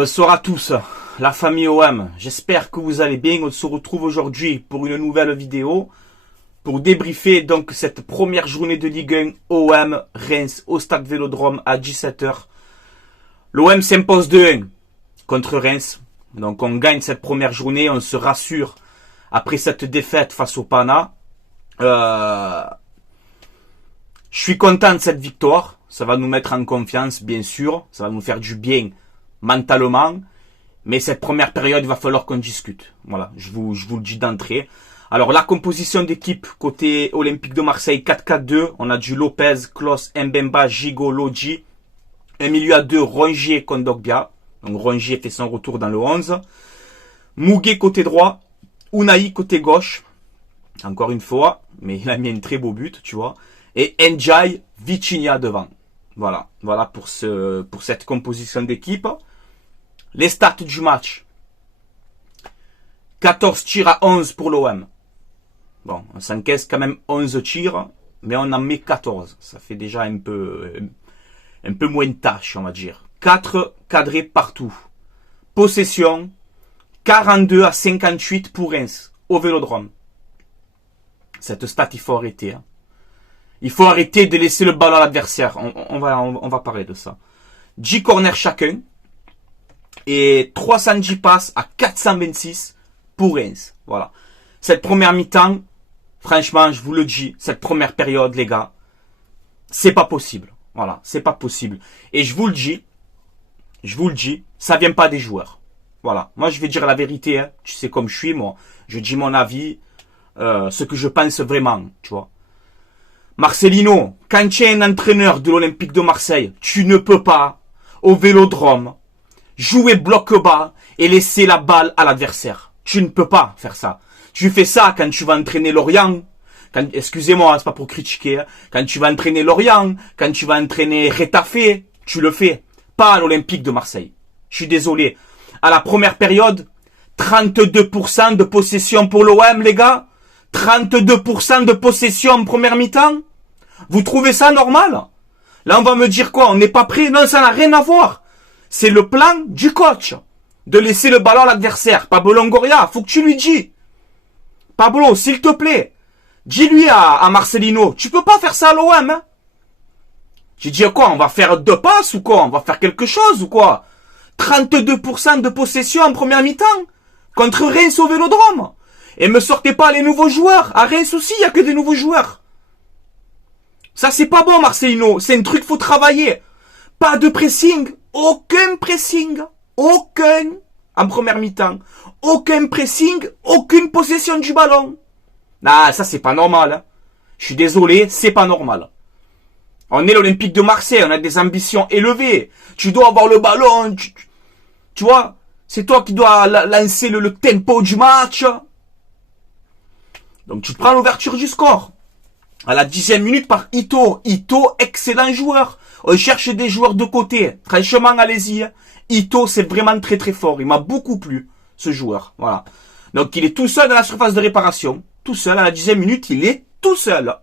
Bonsoir à tous, la famille OM. J'espère que vous allez bien. On se retrouve aujourd'hui pour une nouvelle vidéo pour débriefer donc cette première journée de Ligue 1 OM Reims au stade Vélodrome à 17h. L'OM s'impose 2-1 contre Reims. Donc on gagne cette première journée, on se rassure après cette défaite face au Pana. Je suis content de cette victoire. Ça va nous mettre en confiance, bien sûr. Ça va nous faire du bien mentalement. Mais cette première période, il va falloir qu'on discute. Voilà, je vous le dis d'entrée. Alors, la composition d'équipe côté Olympique de Marseille, 4-4-2. On a du Lopez, Klos, Mbemba, Gigot, Lodji. Un milieu à deux, Rongier, Kondogbia. Donc, Rongier fait son retour dans le 11. Muguet côté droit. Unai côté gauche. Encore une fois. Mais il a mis un très beau but, tu vois. Et Ndiaye, Vitinha devant. Voilà pour cette composition d'équipe. Les stats du match. 14 tirs à 11 pour l'OM. Bon, on s'encaisse quand même 11 tirs, mais on en met 14. Ça fait déjà un peu moins de tâches, on va dire. 4 cadrés partout. Possession, 42 à 58 pour Reims, au Vélodrome. Cette stat, il faut arrêter. Hein. Il faut arrêter de laisser le ballon à l'adversaire. On va parler de ça. 10 corners chacun. Et 310 passes à 426 pour Reims. Voilà. Cette première mi-temps, franchement, je vous le dis, cette première période, les gars, c'est pas possible. Voilà, c'est pas possible. Et je vous le dis, ça vient pas des joueurs. Voilà. Moi, je vais dire la vérité, hein. Tu sais comme je suis, moi. Je dis mon avis, ce que je pense vraiment, tu vois. Marcelino, quand tu es un entraîneur de l'Olympique de Marseille, tu ne peux pas, au Vélodrome, jouer bloc bas et laisser la balle à l'adversaire. Tu ne peux pas faire ça. Tu fais ça quand tu vas entraîner Lorient. Excusez-moi, c'est pas pour critiquer. Hein. Quand tu vas entraîner Lorient, quand tu vas entraîner Retafe, tu le fais. Pas à l'Olympique de Marseille. Je suis désolé. À la première période, 32% de possession pour l'OM, les gars. 32% de possession en première mi-temps. Vous trouvez ça normal? Là, on va me dire quoi? On n'est pas prêt? Non, ça n'a rien à voir. C'est le plan du coach. De laisser le ballon à l'adversaire. Pablo Longoria, faut que tu lui dis. Pablo, s'il te plaît. Dis-lui à Marcelino. Tu peux pas faire ça à l'OM, hein? J'ai dit quoi? On va faire 2 passes ou quoi? On va faire quelque chose ou quoi? 32% de possession en première mi-temps. Contre Reims au Vélodrome. Et me sortez pas les nouveaux joueurs. À Reims aussi, il y a que des nouveaux joueurs. Ça, c'est pas bon, Marcelino. C'est un truc, faut travailler. Pas de pressing. Aucun pressing. Aucun. En première mi-temps. Aucun pressing. Aucune possession du ballon. Ah, ça, c'est pas normal. Hein. Je suis désolé, c'est pas normal. On est l'Olympique de Marseille. On a des ambitions élevées. Tu dois avoir le ballon. Tu vois, c'est toi qui dois lancer le tempo du match. Donc, tu te prends l'ouverture du score. À la 10e minute par Ito. Ito, excellent joueur. On cherche des joueurs de côté. Franchement, allez-y. Ito, c'est vraiment très très fort. Il m'a beaucoup plu, ce joueur. Voilà. Donc, il est tout seul dans la surface de réparation. Tout seul. À la 10e minute, il est tout seul.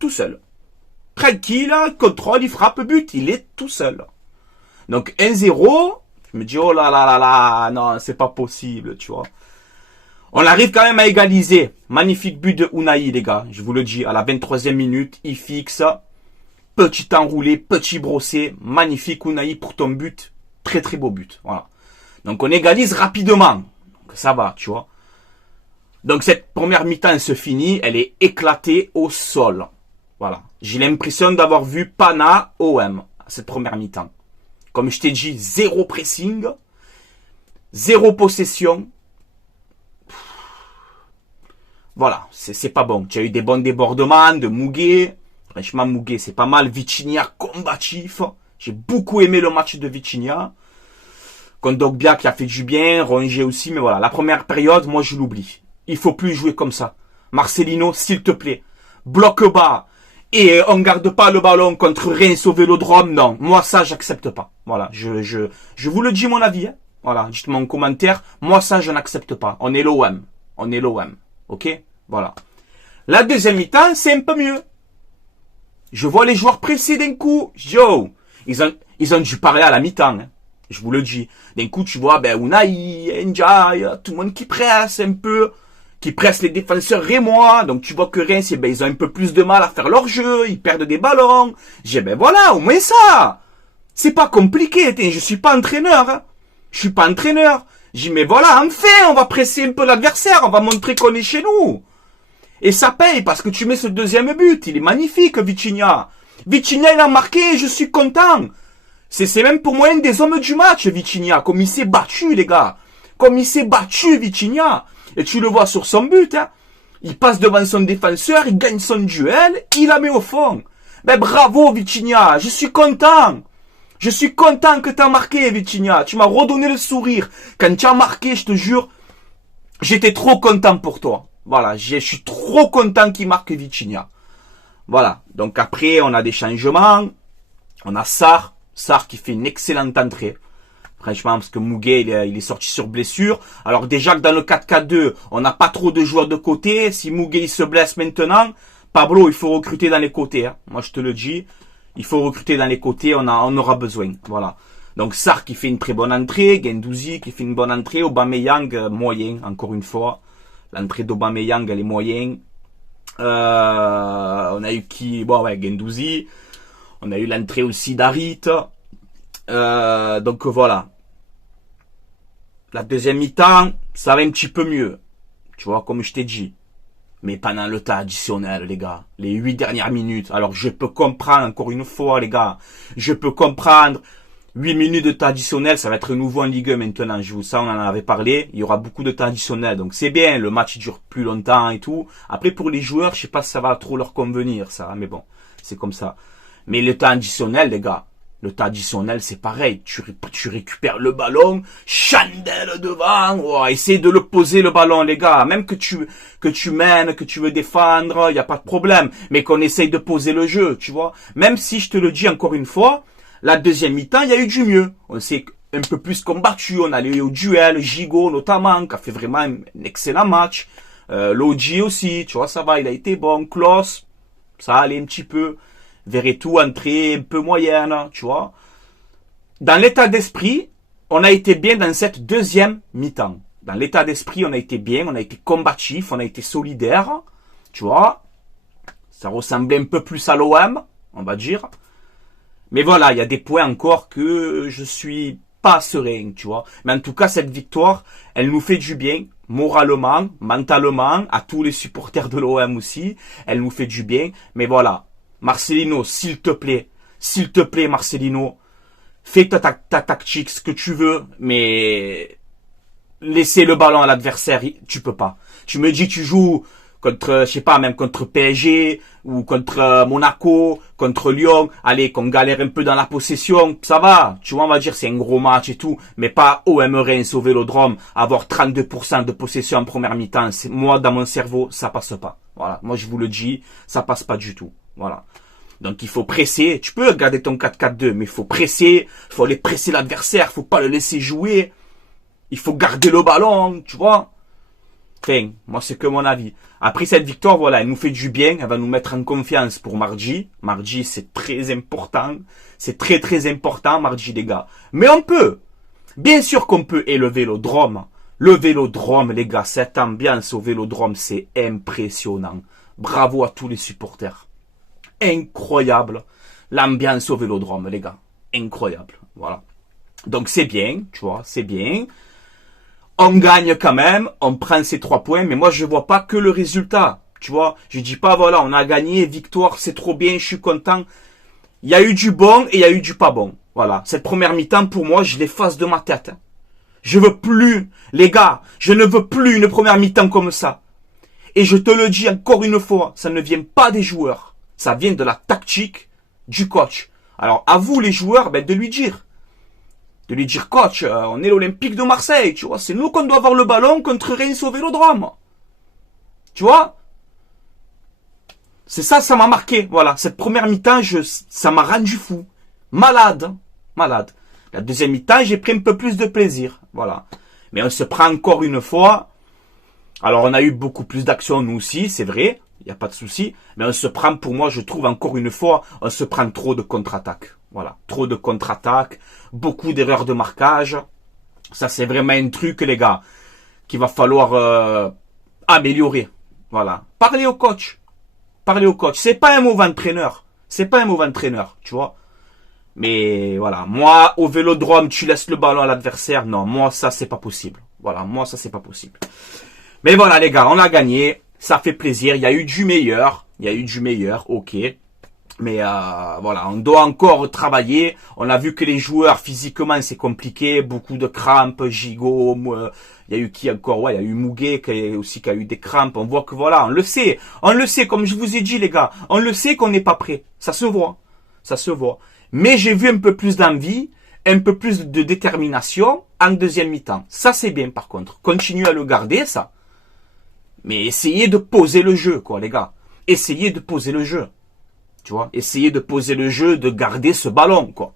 Tout seul. Tranquille, contrôle, il frappe, but. Il est tout seul. Donc, 1-0. Je me dis, oh là là là là. Non, c'est pas possible, tu vois. On arrive quand même à égaliser. Magnifique but de Unai, les gars. Je vous le dis, à la 23e minute, il fixe. Petit enroulé, petit brossé. Magnifique Unai pour ton but. Très très beau but. Voilà. Donc on égalise rapidement. Donc ça va, tu vois. Donc cette première mi-temps se finit. Elle est éclatée au sol. Voilà. J'ai l'impression d'avoir vu Pana OM. Cette première mi-temps. Comme je t'ai dit, 0 pressing. 0 possession. Voilà, c'est pas bon. Tu as eu des bons débordements de Muguet. Franchement, Muguet, c'est pas mal. Vitinha, combatif. J'ai beaucoup aimé le match de Vitinha. Kondogbia qui a fait du bien. Rongier aussi. Mais voilà, la première période, moi, je l'oublie. Il faut plus jouer comme ça. Marcelino, s'il te plaît. Bloc bas. Et on garde pas le ballon contre Reims au Vélodrome. Non, moi, ça, j'accepte pas. Voilà, je vous le dis mon avis. Hein. Voilà, dites-moi en commentaire. Moi, ça, je n'accepte pas. On est l'OM. On est l'OM. Ok, voilà. La deuxième mi-temps, c'est un peu mieux. Je vois les joueurs pressés d'un coup. Yo, ils ont dû parler à la mi-temps. Hein. Je vous le dis. D'un coup, tu vois, ben, Unai, Ndiaye, tout le monde qui presse un peu, qui presse les défenseurs rémois. Donc, tu vois que Reims, ben, ils ont un peu plus de mal à faire leur jeu, ils perdent des ballons. J'ai, ben, voilà, au moins ça. C'est pas compliqué, je suis pas entraîneur, hein. Je suis pas entraîneur. J'ai, mais voilà, enfin, on va presser un peu l'adversaire, on va montrer qu'on est chez nous. Et ça paye, parce que tu mets ce deuxième but, il est magnifique, Vitinha. Vitinha, il a marqué, je suis content. C'est même pour moi un des hommes du match, Vitinha. Comme il s'est battu, les gars. Comme il s'est battu, Vitinha. Et tu le vois sur son but, hein. Il passe devant son défenseur, il gagne son duel, il la met au fond. Ben bravo, Vitinha. Je suis content. Je suis content que tu as marqué, Vitinha. Tu m'as redonné le sourire. Quand tu as marqué, je te jure, j'étais trop content pour toi. Voilà, je suis trop content qu'il marque Vitinha. Voilà. Donc après, on a des changements. On a Sarr qui fait une excellente entrée. Franchement, parce que Muguet, il est sorti sur blessure. Alors déjà que dans le 4-4-2, on n'a pas trop de joueurs de côté. Si Muguet il se blesse maintenant, Pablo, il faut recruter dans les côtés. Hein. Moi, je te le dis. Il faut recruter dans les côtés, on aura besoin. Voilà. Donc Sarr qui fait une très bonne entrée, Guendouzi qui fait une bonne entrée, Aubameyang moyen, encore une fois. L'entrée d'Aubameyang, elle est moyenne. On a eu qui? Bon ouais, Guendouzi. On a eu l'entrée aussi d'Harit. Donc voilà. La deuxième mi-temps, ça va un petit peu mieux. Tu vois, comme je t'ai dit. Mais pendant le temps additionnel, les gars, les 8 dernières minutes, alors je peux comprendre, encore une fois, les gars, je peux comprendre, 8 minutes de temps additionnel, ça va être nouveau en Ligue 1 maintenant, ça on en avait parlé, il y aura beaucoup de temps additionnel, donc c'est bien, le match dure plus longtemps et tout. Après pour les joueurs, je sais pas si ça va trop leur convenir, ça, mais bon, c'est comme ça. Mais le temps additionnel, les gars, le temps additionnel, c'est pareil. Tu récupères le ballon, chandelle devant. Oh, essaye de le poser le ballon, les gars. Même que tu mènes, que tu veux défendre, il n'y a pas de problème. Mais qu'on essaye de poser le jeu, tu vois. Même si je te le dis encore une fois, la deuxième mi-temps, il y a eu du mieux. On s'est un peu plus combattu. On allait au duel. Gigot, notamment, qui a fait vraiment un excellent match. Lodji aussi, tu vois, ça va, il a été bon. Klos, ça allait un petit peu. Verretou, entrée un peu moyenne, tu vois. Dans l'état d'esprit, on a été bien dans cette deuxième mi-temps. Dans l'état d'esprit, on a été bien, on a été combatif, on a été solidaire, tu vois. Ça ressemblait un peu plus à l'OM, on va dire. Mais voilà, il y a des points encore que je suis pas serein, tu vois. Mais en tout cas, cette victoire, elle nous fait du bien, moralement, mentalement, à tous les supporters de l'OM aussi. Elle nous fait du bien, mais voilà. Marcelino, s'il te plaît, Marcelino, fais ta tactique, ce que tu veux, mais laisser le ballon à l'adversaire, tu peux pas. Tu me dis que tu joues contre, je sais pas, même contre PSG, ou contre Monaco, contre Lyon, allez, qu'on galère un peu dans la possession, ça va, tu vois, on va dire c'est un gros match et tout, mais pas OM Reims au Vélodrome, avoir 32% de possession en première mi-temps, moi, dans mon cerveau, ça passe pas. Voilà, moi je vous le dis, ça passe pas du tout. Voilà. Donc il faut presser. Tu peux garder ton 4-4-2, mais il faut presser. Il faut aller presser l'adversaire. Il faut pas le laisser jouer. Il faut garder le ballon, tu vois. Enfin, moi c'est que mon avis. Après cette victoire, voilà, elle nous fait du bien. Elle va nous mettre en confiance pour mardi. Mardi, c'est très important. C'est très très important, mardi, les gars. Mais on peut. Bien sûr qu'on peut. Et le Vélodrome. Le Vélodrome, les gars. Cette ambiance au Vélodrome, c'est impressionnant. Bravo à tous les supporters. Incroyable. L'ambiance au Vélodrome, les gars. Incroyable. Voilà. Donc c'est bien, tu vois, c'est bien. On gagne quand même, on prend ces 3 points, mais moi je vois pas que le résultat. Tu vois, je dis pas voilà, on a gagné, victoire, c'est trop bien, je suis content. Il y a eu du bon et il y a eu du pas bon. Voilà. Cette première mi-temps, pour moi, je l'efface de ma tête. Je veux plus, les gars, je ne veux plus une première mi-temps comme ça. Et je te le dis encore une fois, ça ne vient pas des joueurs. Ça vient de la tactique du coach. Alors, à vous les joueurs, ben, de lui dire. De lui dire, coach, on est l'Olympique de Marseille, tu vois. C'est nous qu'on doit avoir le ballon contre Reims au Vélodrome. Tu vois? C'est ça, ça m'a marqué. Voilà. Cette première mi-temps, ça m'a rendu fou. Malade. Malade. La deuxième mi-temps, j'ai pris un peu plus de plaisir. Voilà. Mais on se prend encore une fois. Alors, on a eu beaucoup plus d'actions, nous aussi, c'est vrai. Il n'y a pas de souci. Mais on se prend, pour moi, je trouve encore une fois, on se prend trop de contre-attaques. Voilà. Trop de contre-attaques, beaucoup d'erreurs de marquage. Ça, c'est vraiment un truc, les gars, qu'il va falloir améliorer. Voilà. Parlez au coach. Parlez au coach. C'est pas un mauvais entraîneur. C'est pas un mauvais entraîneur, tu vois. Mais voilà, moi, au vélodrome, tu laisses le ballon à l'adversaire. Non, moi, ça, c'est pas possible. Voilà, moi, ça, c'est pas possible. Mais voilà, les gars, on a gagné. Ça fait plaisir. Il y a eu du meilleur. Il y a eu du meilleur, ok. Mais voilà, on doit encore travailler. On a vu que les joueurs, physiquement, c'est compliqué. Beaucoup de crampes, gigot. Il y a eu qui encore? Ouais, il y a eu Muguet qui a eu des crampes. On voit que voilà, on le sait. On le sait, comme je vous ai dit, les gars. On le sait qu'on n'est pas prêt. Ça se voit. Ça se voit. Mais j'ai vu un peu plus d'envie, un peu plus de détermination en deuxième mi-temps. Ça, c'est bien, par contre. Continuez à le garder, ça. Mais essayez de poser le jeu, quoi, les gars. Essayez de poser le jeu. Tu vois, essayez de poser le jeu, de garder ce ballon, quoi.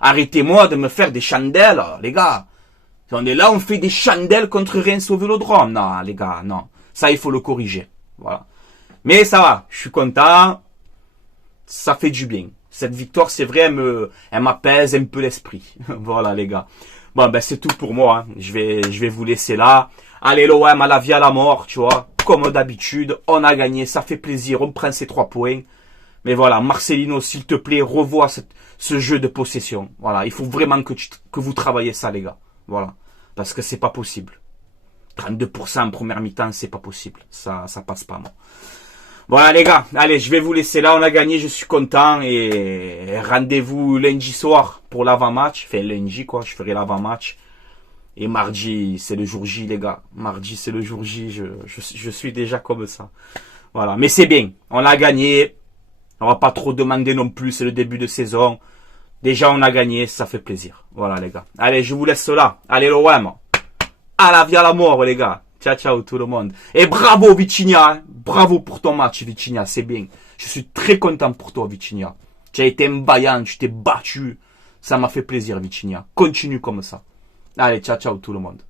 Arrêtez-moi de me faire des chandelles, les gars. On est là, on fait des chandelles contre Reims au vélodrome. Non, les gars, non. Ça, il faut le corriger. Voilà. Mais ça va, je suis content. Ça fait du bien. Cette victoire, c'est vrai, elle m'apaise un peu l'esprit. Voilà, les gars. Bon, ben, c'est tout pour moi. Hein. Je vais vous laisser là. Allez, l'OM à la vie à la mort, tu vois. Comme d'habitude, on a gagné, ça fait plaisir, on prend ces 3 points. Mais voilà, Marcelino, s'il te plaît, revois ce jeu de possession. Voilà, il faut vraiment que vous travaillez ça, les gars. Voilà, parce que c'est pas possible. 32% en première mi-temps, c'est pas possible. Ça passe pas, moi. Voilà, les gars, allez, je vais vous laisser là, on a gagné, je suis content. Et rendez-vous lundi soir pour l'avant-match. Enfin, lundi, quoi, je ferai l'avant-match. Et mardi, c'est le jour J, les gars. Mardi, c'est le jour J, je suis déjà comme ça. Voilà, mais c'est bien, on a gagné. On va pas trop demander non plus, c'est le début de saison. Déjà, on a gagné, ça fait plaisir. Voilà, les gars. Allez, je vous laisse là. Allez, l'OM. À la vie, à la mort, les gars. Ciao, ciao, tout le monde. Et bravo, Vitinha. Hein. Bravo pour ton match, Vitinha. C'est bien. Je suis très content pour toi, Vitinha. Tu as été un vaillant, tu t'es battu. Ça m'a fait plaisir, Vitinha. Continue comme ça. Allez, ciao, ciao, tout le monde.